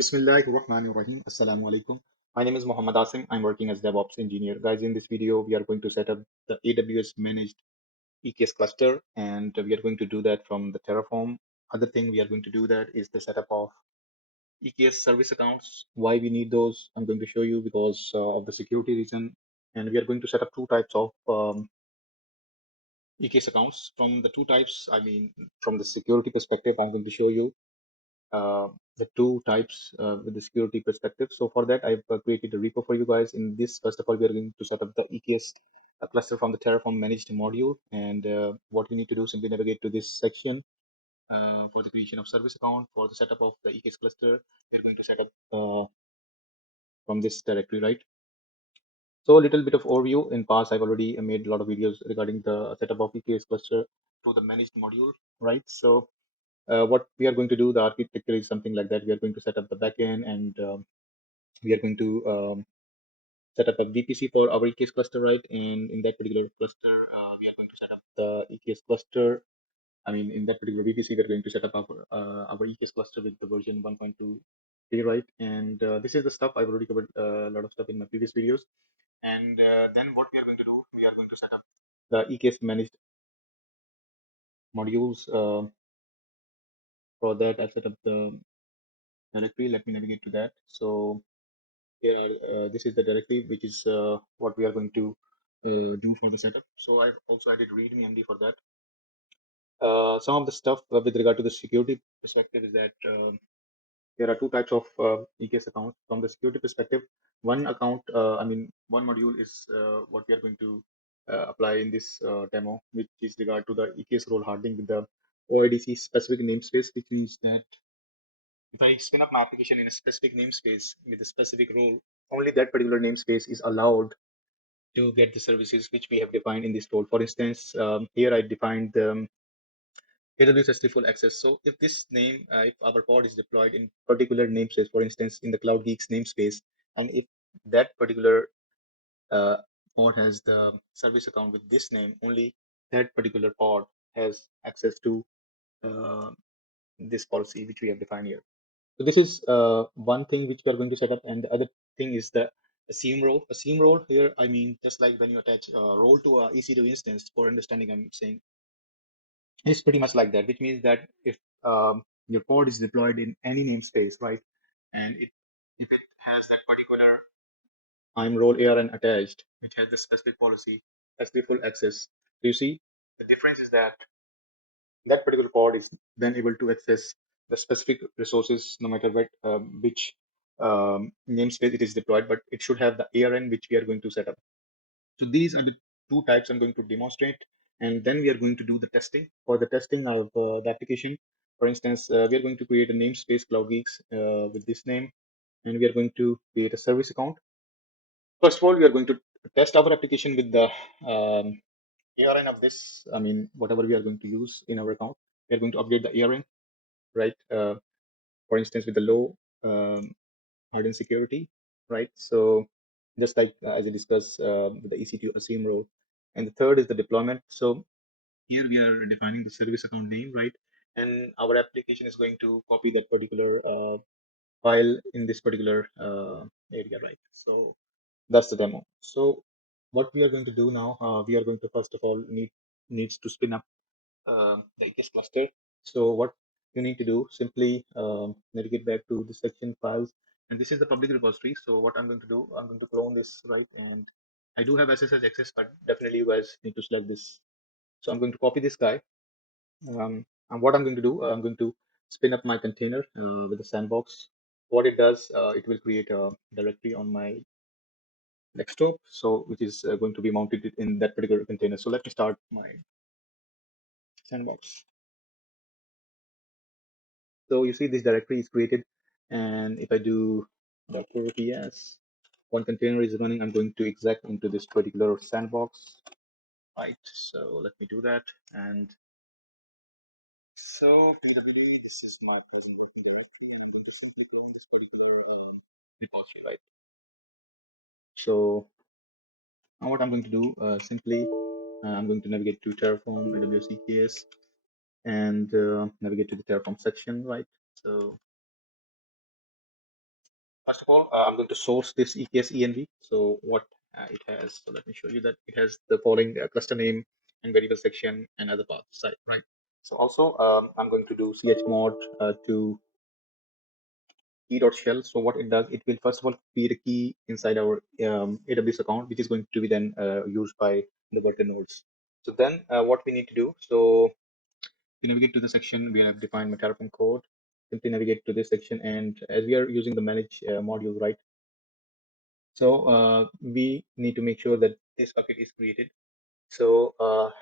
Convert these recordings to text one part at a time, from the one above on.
Bismillahirrahmanirrahim. Assalamu alaikum. My name is Muhammad Asim. I'm working as DevOps engineer. Guys, in this video, we are going to set up the AWS managed EKS cluster, and we are going to do that from the Terraform. Other thing we are going to do that is the setup of EKS service accounts. Why we need those, I'm going to show you because of the security reason. And we are going to set up two types of EKS accounts. From the two types, I mean, from the security perspective, I'm going to show you the two types with the security perspective. So for that, I've created a repo for you guys. In this, first of all, we are going to set up the EKS cluster from the Terraform managed module. And what you need to do, simply navigate to this section for the creation of service account. For the setup of the EKS cluster, we're going to set up from this directory, right? So a little bit of overview. In past, I've already made a lot of videos regarding the setup of EKS cluster to the managed module, right? So what we are going to do, the architecture is something like that. We are going to set up the backend, and we are going to set up a VPC for our EKS cluster, right? And in that particular cluster, we are going to set up the EKS cluster. I mean, in that particular VPC, we're going to set up our EKS cluster with the version 1.2, right? And this is the stuff I've already covered a lot of stuff in my previous videos. And then what we are going to do, we are going to set up the EKS managed modules. For that, I've set up the directory. Let me navigate to that. So here are, this is the directory, which is what we are going to do for the setup. So I've also added readme md for that. Some of the stuff with regard to the security perspective is that there are two types of EKS accounts. From the security perspective, one account, I mean, one module is what we are going to apply in this demo, which is regard to the EKS role hardening with the OIDC specific namespace, which means that if I spin up my application in a specific namespace with a specific role, only that particular namespace is allowed to get the services which we have defined in this role. For instance, here I defined AWS S3 full access. So if this name, if our pod is deployed in particular namespace, for instance, in the Cloud Geeks namespace, and if that particular uh, pod has the service account with this name, only that particular pod has access to uh, this policy which we have defined here. So this is one thing which we are going to set up, and the other thing is the assume role. Assume role here, I mean, just like when you attach a role to a EC2 instance, for understanding, I'm saying it's pretty much like that, which means that if your pod is deployed in any namespace, right, and if it has that particular I'm role ARN attached, which has the specific policy, that's the full access. So you see, the difference is that that particular pod is then able to access the specific resources no matter what which namespace it is deployed, but it should have the ARN which we are going to set up. So these are the two types I'm going to demonstrate, and then we are going to do the testing. For the testing of the application, for instance, we are going to create a namespace Cloud Geeks with this name, and we are going to create a service account. First of all, we are going to test our application with the ARN of this, I mean, whatever we are going to use in our account. We are going to update the ARN, right? For instance, with the low hardened security, right? So just like as I discussed with the EC2 assume role. And the third is the deployment. So here we are defining the service account name, right? And our application is going to copy that particular file in this particular area, right? So that's the demo. So what we are going to do now, we are going to first of all needs to spin up the EKS cluster. So what you need to do, simply navigate back to the section files, and this is the public repository. So what I'm going to do, I'm going to clone this, right? And I do have SSH access, but definitely you guys need to select this. So I'm going to copy this guy. And what I'm going to do, I'm going to spin up my container with the sandbox. What it does, it will create a directory on my desktop, so which is going to be mounted in that particular container. So let me start my sandbox. So you see this directory is created, and if I do .ps, one container is running, I'm going to exec into this particular sandbox, right? So let me do that. And so PWD, this is my present working directory, and I'm going to simply clone this particular repository, right? So now what I'm going to do, simply I'm going to navigate to Terraform, AWS EKS, and navigate to the Terraform section, right? So First of all, I'm going to source this EKS env. So what it has, so let me show you that it has the following cluster name and variable section and other paths, right? So also, I'm going to do chmod to key.shell. So what it does, it will first of all create a key inside our AWS account, which is going to be then used by the worker nodes. So then what we need to do, so we navigate to the section where I've defined my Terraform code. Simply navigate to this section, and as we are using the manage module, right? So we need to make sure that this bucket is created. So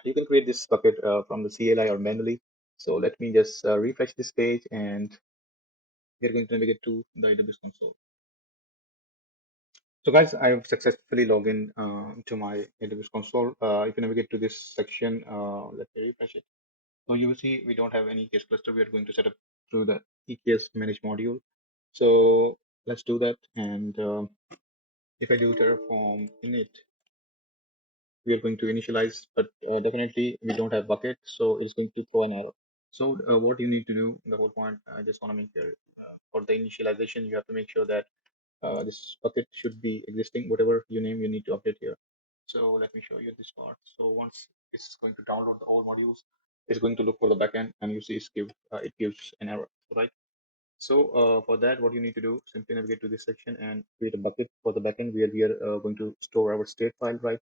you can create this bucket from the CLI or manually. So let me just refresh this page, and we're going to navigate to the AWS console. So guys, I've successfully logged in to my AWS console. If you navigate to this section, let me refresh it. So you will see we don't have any EKS cluster. We are going to set up through the EKS manage module. So let's do that. And if I do Terraform init, we are going to initialize, but definitely we don't have bucket, so it's going to throw an error. So what you need to do, the whole point, I just want to make clear, for the initialization, you have to make sure that this bucket should be existing. Whatever you name, you need to update here. So let me show you this part. So once it's going to download the all modules, it's going to look for the backend, and you see it gives an error, right? So for that, what you need to do, simply navigate to this section and create a bucket for the backend where we are going to store our state file, right?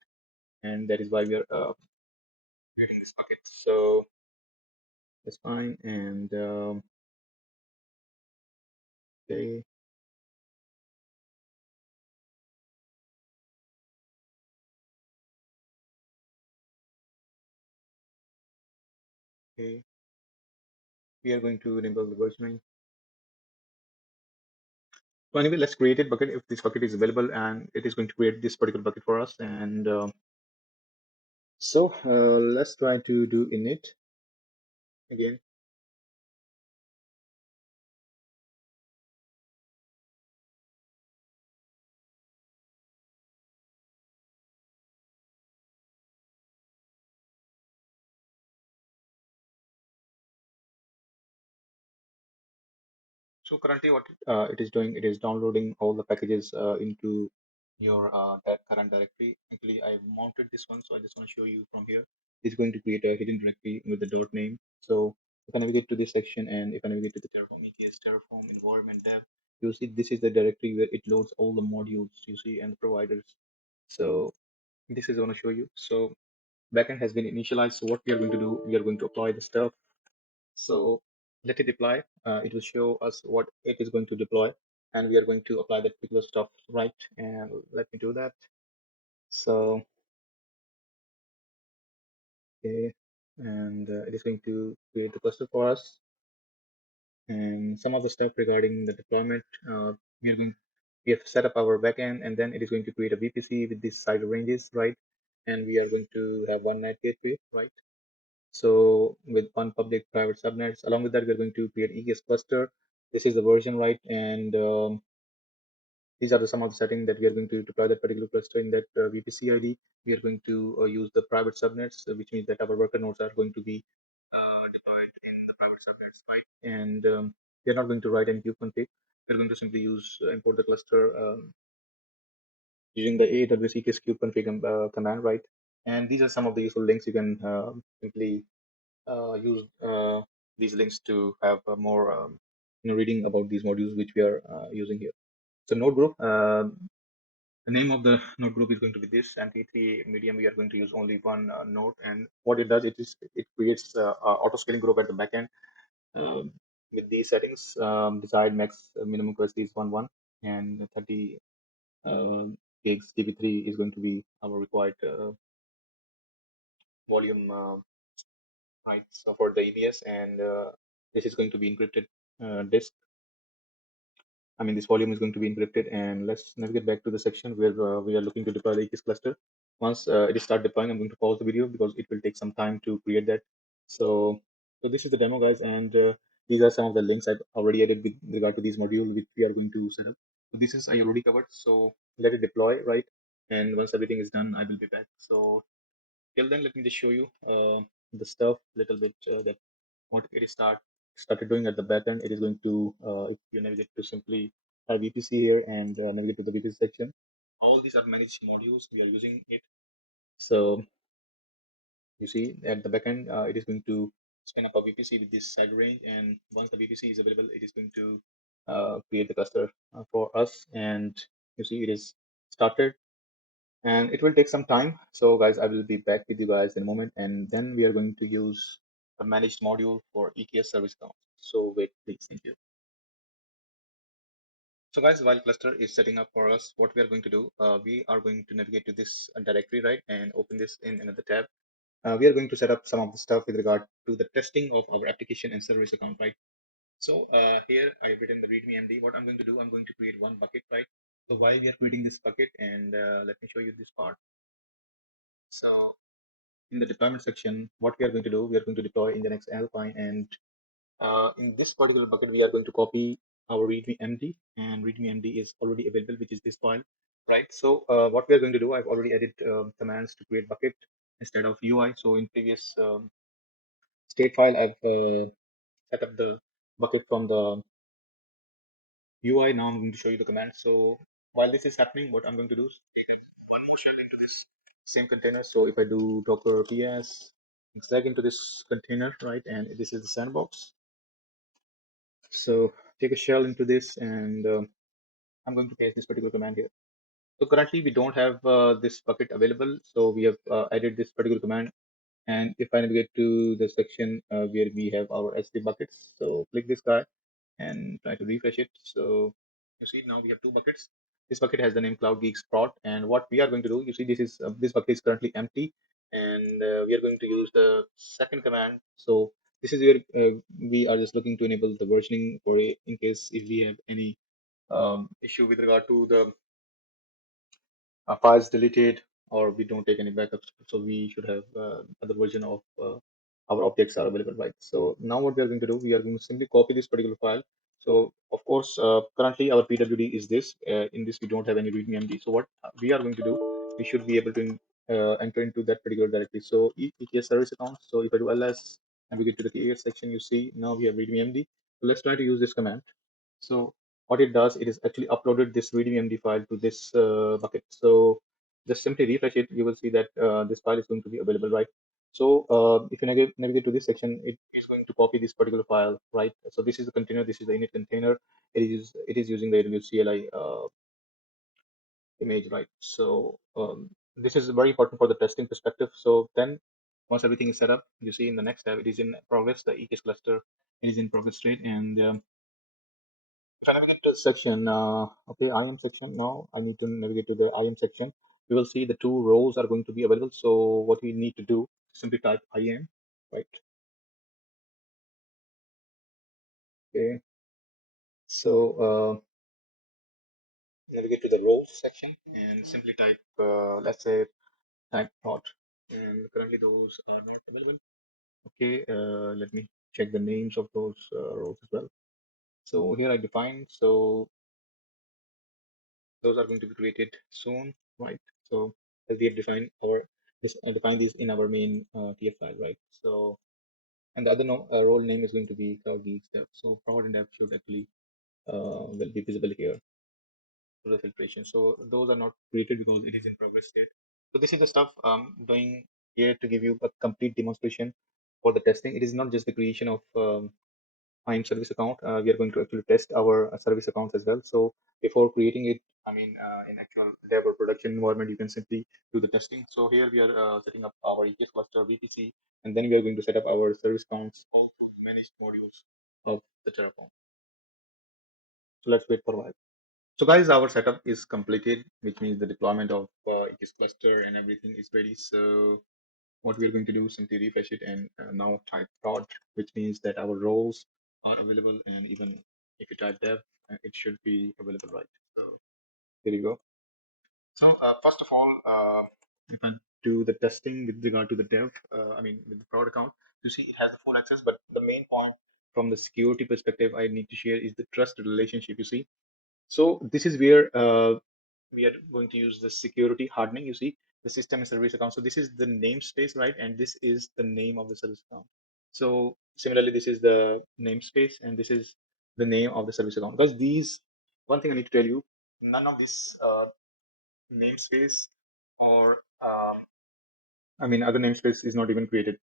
And that is why we are creating this bucket. So that's fine. And okay, okay, we are going to enable the versioning. So anyway, let's create a bucket if this bucket is available, and it is going to create this particular bucket for us. And so let's try to do init again. So currently what it is doing, it is downloading all the packages into your that current directory. Actually, I've mounted this one, so I just want to show you from here. It's going to create a hidden directory with the dot name. So if I navigate to this section, and if I navigate to the Terraform EKS, Terraform environment dev, you see this is the directory where it loads all the modules you see and the providers. So this is I want to show you. So backend has been initialized. So what we are going to do, we are going to apply the stuff. So let it deploy. It will show us what it is going to deploy, and we are going to apply that particular stuff, right? And let me do that. So okay, and it is going to create the cluster for us, and some of the stuff regarding the deployment. We are going. We have set up our backend, and then it is going to create a VPC with these side ranges, right? And we are going to have one NAT gateway, right? So with one public private subnets, along with that, we're going to create EKS cluster. This is the version, right? And these are some of the settings that we are going to deploy that particular cluster in that VPC ID. We are going to use the private subnets, which means that our worker nodes are going to be deployed in the private subnets, right? And we are not going to write any kubeconfig. We're going to simply use import the cluster using the AWS EKS kubeconfig command, right? And these are some of the useful links you can simply use these links to have more reading about these modules which we are using here. So node group, the name of the node group is going to be this, and T3 medium we are going to use only one node. And what it does, it creates auto scaling group at the backend with these settings. Desired max minimum capacity is 1 1, and 30 gigs DB3 is going to be our required volume, right? So for the EBS, and this is going to be encrypted disk. I mean, this volume is going to be encrypted, and let's navigate back to the section where we are looking to deploy the EKS cluster. Once it is start deploying, I'm going to pause the video because it will take some time to create that. So, so this is the demo, guys, and these are some of the links I've already added with regard to these modules which we are going to set up. So this is I already covered. So let it deploy, right? And once everything is done, I will be back. So till then, let me just show you the stuff little bit that what it is started doing at the back end. It is going to if you navigate to simply type VPC here and navigate to the VPC section. All these are managed modules. We are using it. So you see at the backend, it is going to spin up a VPC with this side range, and once the VPC is available, it is going to create the cluster for us. And you see it is started, and it will take some time. So guys, I will be back with you guys in a moment, and then we are going to use a managed module for EKS service account. So wait, please. Thank you. So guys, while cluster is setting up for us, what we are going to do, we are going to navigate to this directory, right, and open this in another tab. We are going to set up some of the stuff with regard to the testing of our application and service account, right? So here I've written the README MD. What I'm going to do, I'm going to create one bucket, right? So why we are creating this bucket, and let me show you this part. So in the deployment section, what we are going to do, we are going to deploy in the next Alpine, and in this particular bucket, we are going to copy our README MD, and README MD is already available, which is this file, right? So what we are going to do, I've already added commands to create bucket instead of UI. So in previous state file, I've set up the bucket from the UI. Now I'm going to show you the command. So while this is happening, what I'm going to do is one more shell into this same container. So if I do docker ps exec into this container, right, and this is the sandbox. So take a shell into this, and I'm going to paste this particular command here. So currently we don't have this bucket available. So we have added this particular command. And if I navigate to the section where we have our SD buckets, so click this guy and try to refresh it. So you see now we have two buckets. This bucket has the name Cloud Geeks Prod, and what we are going to do, you see this bucket is currently empty, and we are going to use the second command. So this is where we are just looking to enable the versioning for in case if we have any issue with regard to the files deleted or we don't take any backups. So we should have other version of our objects are available, right? So now what we are going to do, we are going to simply copy this particular file. So of course, currently our PWD is this. In this, we don't have any readme MD. So what we are going to do, we should be able to enter into that particular directory. So EKS service account. So if I do ls and we get to the create section, you see now we have readme MD. So let's try to use this command. So what it does, it is actually uploaded this readme file to this bucket. So just simply refresh it, you will see that this file is going to be available, right? So if you navigate to this section, it is going to copy this particular file, right? So this is the container, this is the init container. It is using the AWS CLI image, right? So this is very important for the testing perspective. So then once everything is set up, you see in the next tab, it is in progress, the EKS cluster, it is in progress state, and if I navigate to section, okay, IAM section. Now I need to navigate to the IAM section. We will see the two roles are going to be available. So what we need to do, simply type IAM, right? Okay. So navigate to the roles section and simply type, let's say, type prod. And currently those are not available. Okay. Let me check the names of those roles as well. So here I define. So those are going to be created soon, right? So as we have defined our define these in our main TF file, right? So and the other role name is going to be Cloud Geeks Dev. So prod and dev should actually will be visible here for the filtration. So those are not created because it is in progress state. So this is the stuff I'm doing here to give you a complete demonstration for the testing. It is not just the creation of IAM service account. We are going to actually test our service accounts as well. So before creating it, I mean, in actual dev or production environment, you can simply do the testing. So here we are setting up our EKS cluster VPC, and then we are going to set up our service accounts all through the managed modules of the Terraform. So let's wait for a while. So guys, our setup is completed, which means the deployment of EKS cluster and everything is ready. So what we're going to do, simply refresh it and now type prod, which means that our roles are available, and even if you type dev, it should be available, right? So here you go. So first of all, if I do the testing with regard to the dev, I mean with the prod account, you see it has the full access, but the main point from the security perspective I need to share is the trust relationship, you see. So this is where we are going to use the security hardening. You see the system and service account. So this is the namespace, right? And this is the name of the service account. So similarly, this is the namespace and this is the name of the service account, because these one thing I need to tell you, none of this namespace or other namespace is not even created,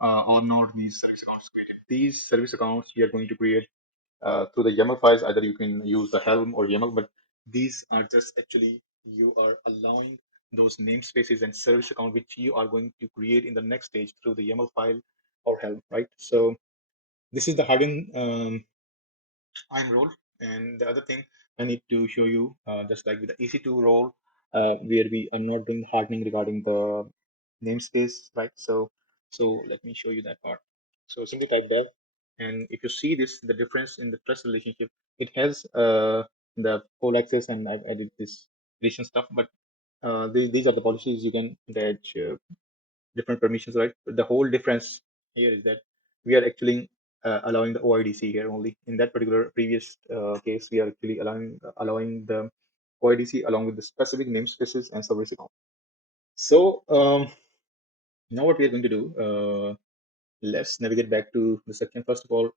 or not these service accounts created. These service accounts we are going to create through the YAML files. Either you can use the Helm or YAML, but these are just actually you are allowing those namespaces and service account which you are going to create in the next stage through the YAML file or Helm, right? So this is the hardened I'm role. And the other thing I need to show you, just like with the EC2 role, where we are not doing hardening regarding the namespace, right? So let me show you that part. So simply type dev, and if you see this, the difference in the trust relationship, it has the full access, and I've added this relation stuff, but these are the policies you can attach different permissions, right? The whole difference here is that we are actually allowing the OIDC here only. In that particular previous case, we are actually allowing the OIDC along with the specific namespaces and service account. So now what we are going to do, let's navigate back to the section. First of all,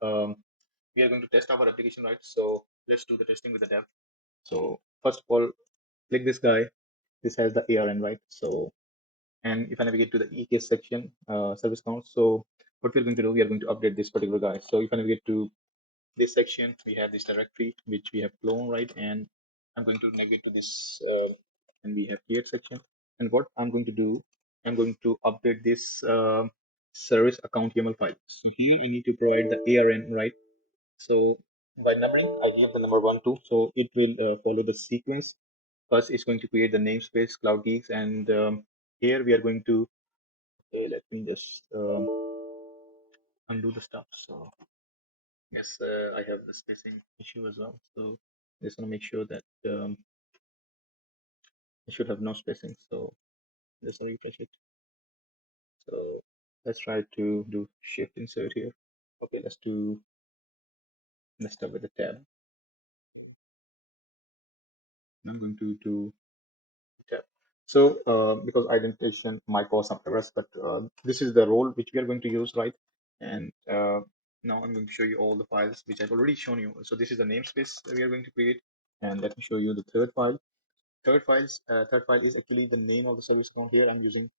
we are going to test our application, right? So let's do the testing with the dev. So first of all, click this guy. This has the ARN, right? So, and if I navigate to the EKS section, service count. So what we're going to do, we are going to update this particular guy. So if I navigate to this section, we have this directory which we have cloned, right? And I'm going to navigate to this, and we have create section. And what I'm going to do, I'm going to update this service account YAML file. So here you need to provide the ARN, right? So by numbering, I give the number 1, 2. So it will follow the sequence. First, it's going to create the namespace Cloud Geeks, and here we are going to, okay, let me just undo the stuff. So yes, I have the spacing issue as well. So I just want to make sure that I should have no spacing. So just refresh it. So let's try to do shift insert here. Okay, let's start with the tab. I'm going to do tab. So because identification might cause some errors, but this is the role which we are going to use, right? And now I'm going to show you all the files which I've already shown you. So this is the namespace we are going to create, and let me show you the third file. Third file is actually the name of the service account. Here I'm using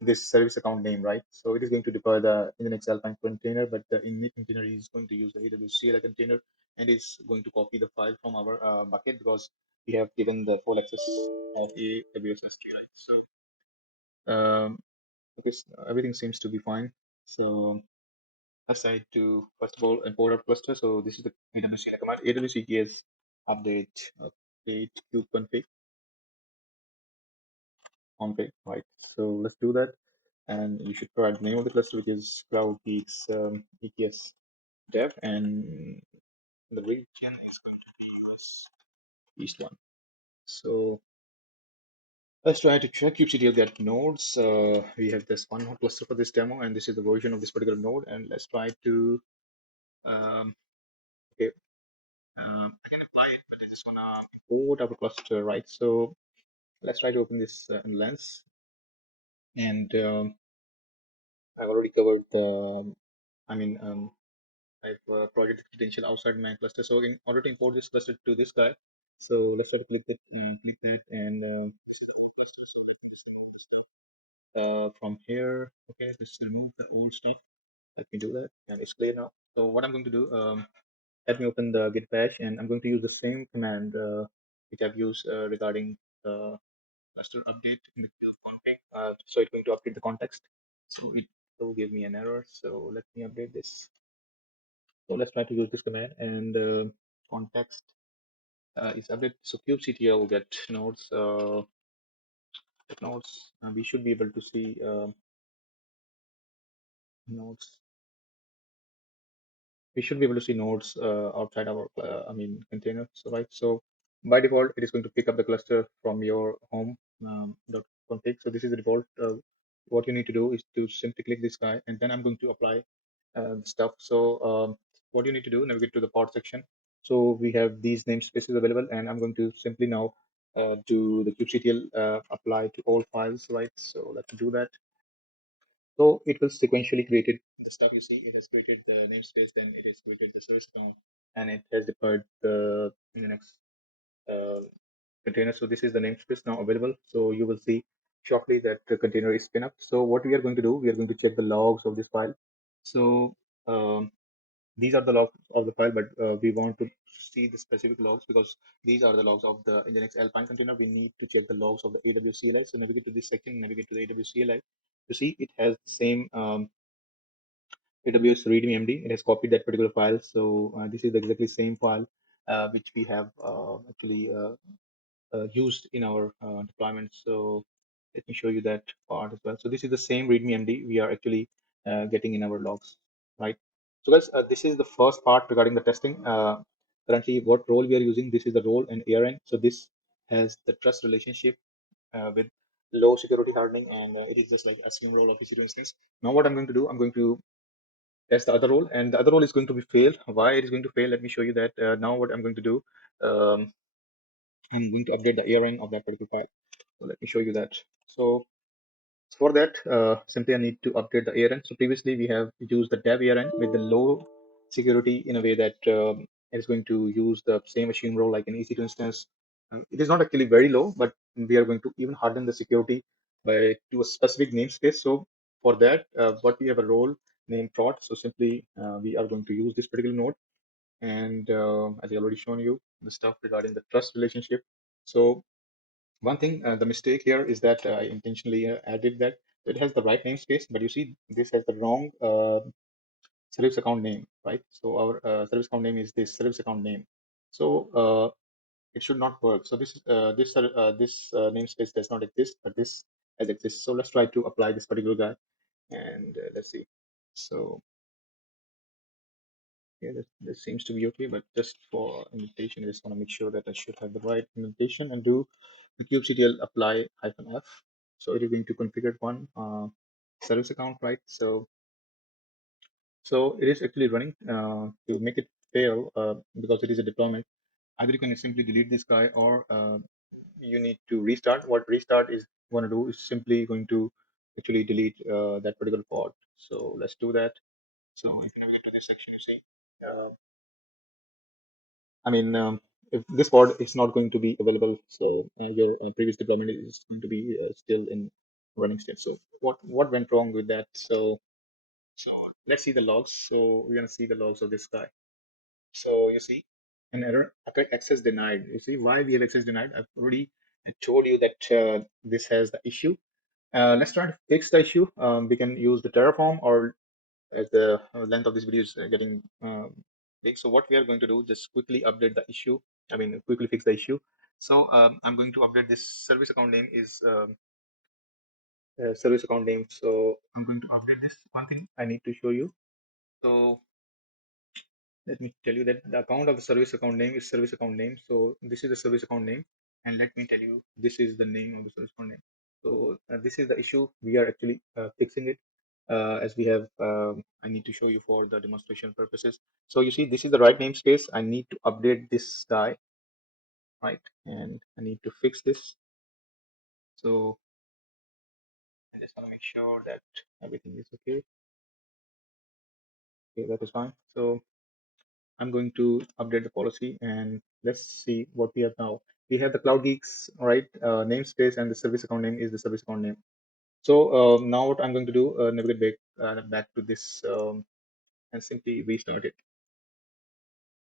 this service account name, right? So it is going to deploy the Nginx Alpine container, but the init container is going to use the AWS CLI container, and is going to copy the file from our bucket, because we have given the full access of AWS S3, right? So okay, everything seems to be fine. So let's try to first of all import our cluster. So this is the AWS CLI command, AWS EKS update kubeconfig config, right? So let's do that, and you should provide the name of the cluster, which is Cloud Geeks EKS dev, and the region is going to be US East one. So let's try to check kubectl get nodes. We have this one node cluster for this demo, and this is the version of this particular node. And let's try to okay, I can apply it, but I just wanna import our cluster, right? So let's try to open this in Lens, and I've already covered the, I mean, I've project credential outside my cluster. So in order to import this cluster to this guy, so let's try to click that, and from here, okay, let's remove the old stuff. Let me do that, and it's clear now. So what I'm going to do, let me open the git bash, and I'm going to use the same command which I've used regarding the cluster update in the config. So it's going to update the context. So it will give me an error. So let me update this. So let's try to use this command, and context is update. So kubectl get nodes, we should be able to see nodes. We should be able to see nodes outside our, container. So right. So by default, it is going to pick up the cluster from your home config. So this is the default. What you need to do is to simply click this guy, and then I'm going to apply stuff. So what you need to do, navigate to the pod section. So we have these namespaces available, and I'm going to simply now do the kubectl apply to all files, right? So let's do that. So it will sequentially created the stuff you see. It has created the namespace, then it has created the service account, and it has deployed the Nginx uh, container. So this is the namespace now available. So you will see shortly that the container is spin up. So what we are going to do, we are going to check the logs of this file. So um, these are the logs of the file, but we want to see the specific logs because these are the logs of the Nginx Alpine container. We need to check the logs of the AWS CLI. So navigate to this section, navigate to the AWS CLI. You see it has the same AWS README MD. It has copied that particular file. So this is exactly same file which we have actually used in our deployment. So let me show you that part as well. So this is the same README MD we are actually getting in our logs, right? So guys, this is the first part regarding the testing. Currently, what role we are using, this is the role and ARN. So this has the trust relationship with low security hardening, and it is just like assume role of EC2 instance. Now what I'm going to do, I'm going to test the other role, and the other role is going to be fail. Why it is going to fail? Let me show you that. Now what I'm going to do, I'm going to update the ARN of that particular file. So let me show you that. So for that, simply I need to update the ARN. So previously we have used the dev ARN with the low security in a way that it is going to use the same machine role like an EC2 instance. It is not actually very low, but we are going to even harden the security by to a specific namespace. So for that, what we have a role named prod. So simply we are going to use this particular node. And as I already shown you, the stuff regarding the trust relationship. So one thing, the mistake here is that I intentionally added that it has the right namespace, but you see this has the wrong service account name, right? So our service account name is this service account name. So it should not work. So this namespace does not exist, but this has exists. So let's try to apply this particular guy, and let's see. So yeah, this seems to be okay, but just for indentation, I just want to make sure that I should have the right indentation and do the kubectl apply -f. So it is going to configure one service account, right? So it is actually running to make it fail because it is a deployment. Either you can simply delete this guy or you need to restart. What restart is going to do is simply going to actually delete that particular pod. So let's do that. So if you navigate to this section, you see. I mean, if this pod is not going to be available, so your previous deployment is going to be still in running state. So what went wrong with that? So let's see the logs. So we're gonna see the logs of this guy. So you see an error, access denied. You see why we have access denied? I've already told you that this has the issue. Let's try to fix the issue. We can use the Terraform, or as the length of this video is getting big. So what we are going to do, just quickly update the issue. I mean, quickly fix the issue. So I'm going to update this service account name is service account name. So I'm going to update this. One thing I need to show you. So let me tell you that the account of the service account name is service account name. So this is the service account name, and let me tell you, this is the name of the service account name. So this is the issue. We are actually fixing it as we have. I need to show you for the demonstration purposes. So you see, this is the right namespace. I need to update this guy, right? And I need to fix this. So I just want to make sure that everything is okay. Okay, that is fine. So I'm going to update the policy, and let's see what we have now. We have the Cloud Geeks, all right, namespace, and the service account name is the service account name. So now what I'm going to do, navigate back to this and simply restart it.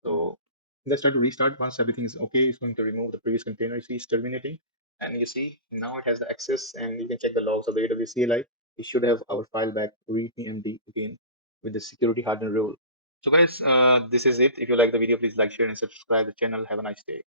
So let's try to restart. Once everything is okay, it's going to remove the previous container. You see it's terminating, and you see now it has the access, and you can check the logs of the AWS CLI. It should have our file back readme md again with the security hardened role. So guys, this is it. If you like the video, please like, share, and subscribe the channel. Have a nice day.